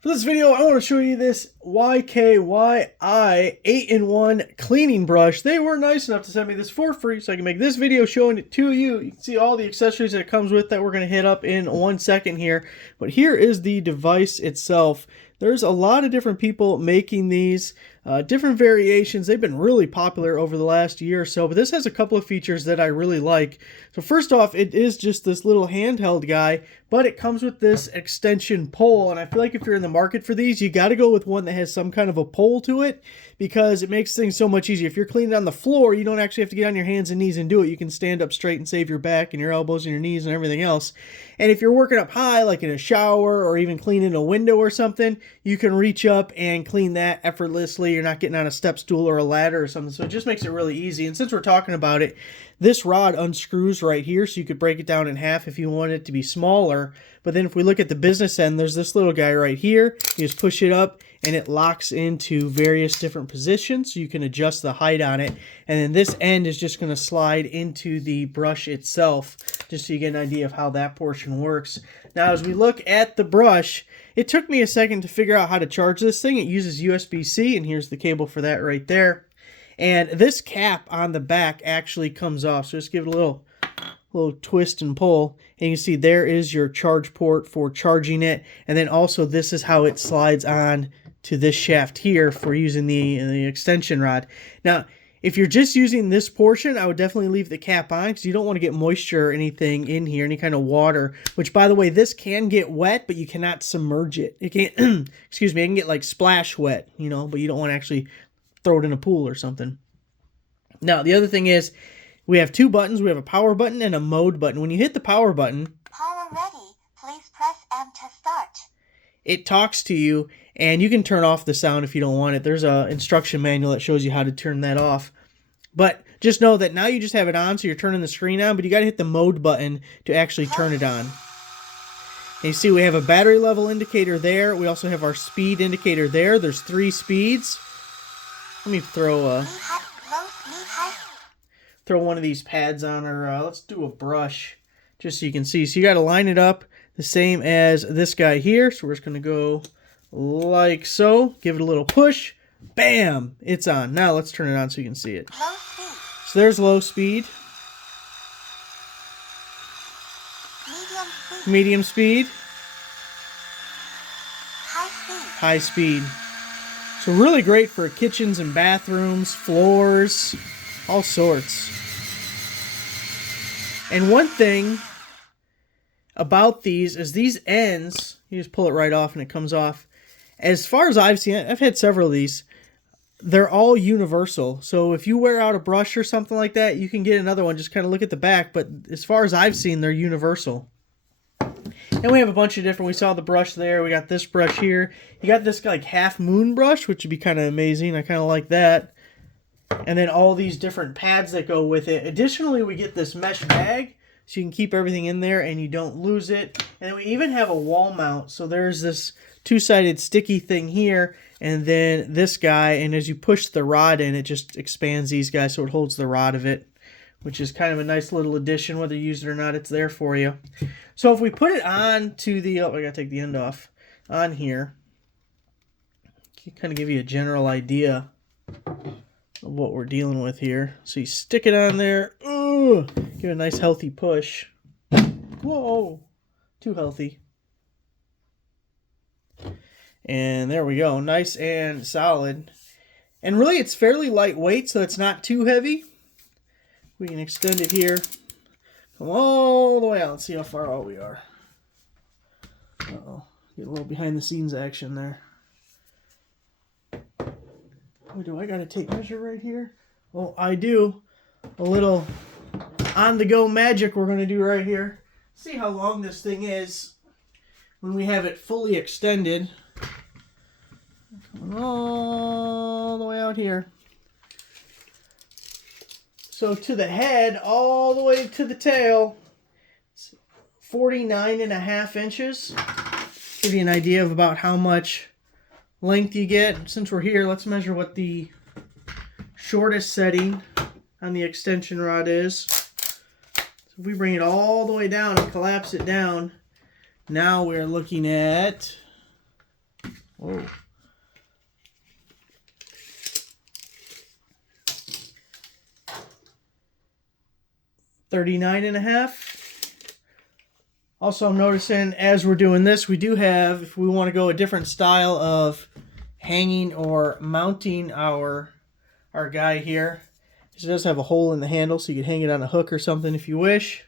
For this video, I want to show you this YKYI 8-in-1 cleaning brush. They were nice enough to send me this for free so I can make this video showing it to you. You can see all the accessories that it comes with that we're going to hit up in 1 second here. But here is the device itself. There's a lot of different people making these, different variations. They've been really popular over the last year or so, but this has a couple of features that I really like. So first off, it is just this little handheld guy, but it comes with this extension pole, and I feel like if you're in the market for these, you got to go with one that has some kind of a pole to it, because it makes things so much easier. If you're cleaning on the floor, you don't actually have to get on your hands and knees and do it. You can stand up straight and save your back and your elbows and your knees and everything else. And if you're working up high, like in a shower or even cleaning a window or something, you can reach up and clean that effortlessly. You're not getting on a step stool or a ladder or something, so it just makes it really easy. And since we're talking about it, this rod unscrews right here, so you could break it down in half if you want it to be smaller. But then if we look at the business end, there's this little guy right here. You just push it up and it locks into various different positions, so you can adjust the height on it. And then this end is just going to slide into the brush itself, just so you get an idea of how that portion works. Now, as we look at the brush, it took me a second to figure out how to charge this thing. It uses USB-C, and here's the cable for that right there. And this cap on the back actually comes off, so just give it a little twist and pull, and you can see there is your charge port for charging it. And then also this is how it slides on to this shaft here for using the extension rod. Now, if you're just using this portion, I would definitely leave the cap on, because you don't want to get moisture or anything in here, any kind of water, which, by the way, this can get wet, but you cannot submerge it. It can't, excuse me, it can get like splash wet, you know, but you don't want to actually throw it in a pool or something. Now, the other thing is, we have two buttons. We have a power button and a mode button. When you hit the power button, power ready, please press M to start. It talks to you, and you can turn off the sound if you don't want it. There's an instruction manual that shows you how to turn that off. But just know that now you just have it on, so you're turning the screen on, but you got to hit the mode button to actually turn it on. And you see we have a battery level indicator there. We also have our speed indicator there. There's 3 speeds. Let me throw one of these pads on, or let's do a brush just so you can see. So you got to line it up the same as this guy here. So we're just going to go like so. Give it a little push. Bam! It's on. Now let's turn it on so you can see it. So there's low speed. Medium speed. High speed. So really great for kitchens and bathrooms, floors, all sorts. And one thing about these is these ends, you just pull it right off and it comes off. As far as I've seen it, I've had several of these, they're all universal. So if you wear out a brush or something like that, you can get another one. Just kind of look at the back. But as far as I've seen, they're universal. And we have a bunch of different, we saw the brush there. We got this brush here. You got this like half moon brush, which would be kind of amazing. I kind of like that. And then all these different pads that go with it. Additionally, we get this mesh bag, so you can keep everything in there and you don't lose it. And then we even have a wall mount. So there's this two-sided sticky thing here, and then this guy, and as you push the rod in, it just expands these guys so it holds the rod of it, which is kind of a nice little addition. Whether you use it or not, it's there for you. So if we put it on to the, oh, I gotta take the end off, on here, kind of give you a general idea of what we're dealing with here. So you stick it on there, ooh, give it a nice healthy push. Whoa, too healthy. And there we go, nice and solid. And really it's fairly lightweight, so it's not too heavy. We can extend it here, come all the way out. Let's see how far out we are. Uh-oh, get a little behind the scenes action there. Oh, do I got a tape measure right here? Well, I do. A little on-the-go magic we're going to do right here. See how long this thing is when we have it fully extended. Coming all the way out here. So to the head, all the way to the tail, it's 49.5 inches. Give you an idea of about how much length you get. Since we're here, let's measure what the shortest setting on the extension rod is. So if we bring it all the way down and collapse it down, now we're looking at Whoa. $39.50. Also, I'm noticing as we're doing this, we do have, if we want to go a different style of hanging or mounting our guy here, it does have a hole in the handle, so you can hang it on a hook or something if you wish.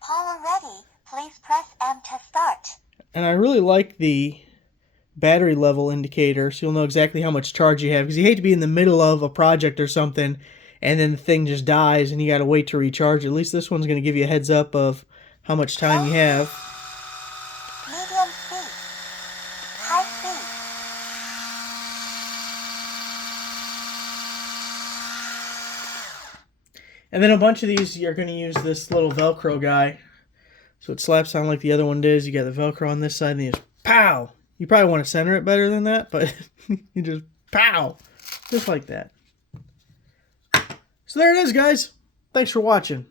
Power ready. Please press M to start. And I really like the battery level indicator, so you'll know exactly how much charge you have, because you hate to be in the middle of a project or something and then the thing just dies and you gotta wait to recharge. At least this one's gonna give you a heads up of how much time you have. Medium speed. High speed. And then a bunch of these, you're going to use this little Velcro guy. So it slaps on like the other one does. You got the Velcro on this side and you just pow. You probably want to center it better than that, but you just pow. Just like that. So there it is, guys. Thanks for watching.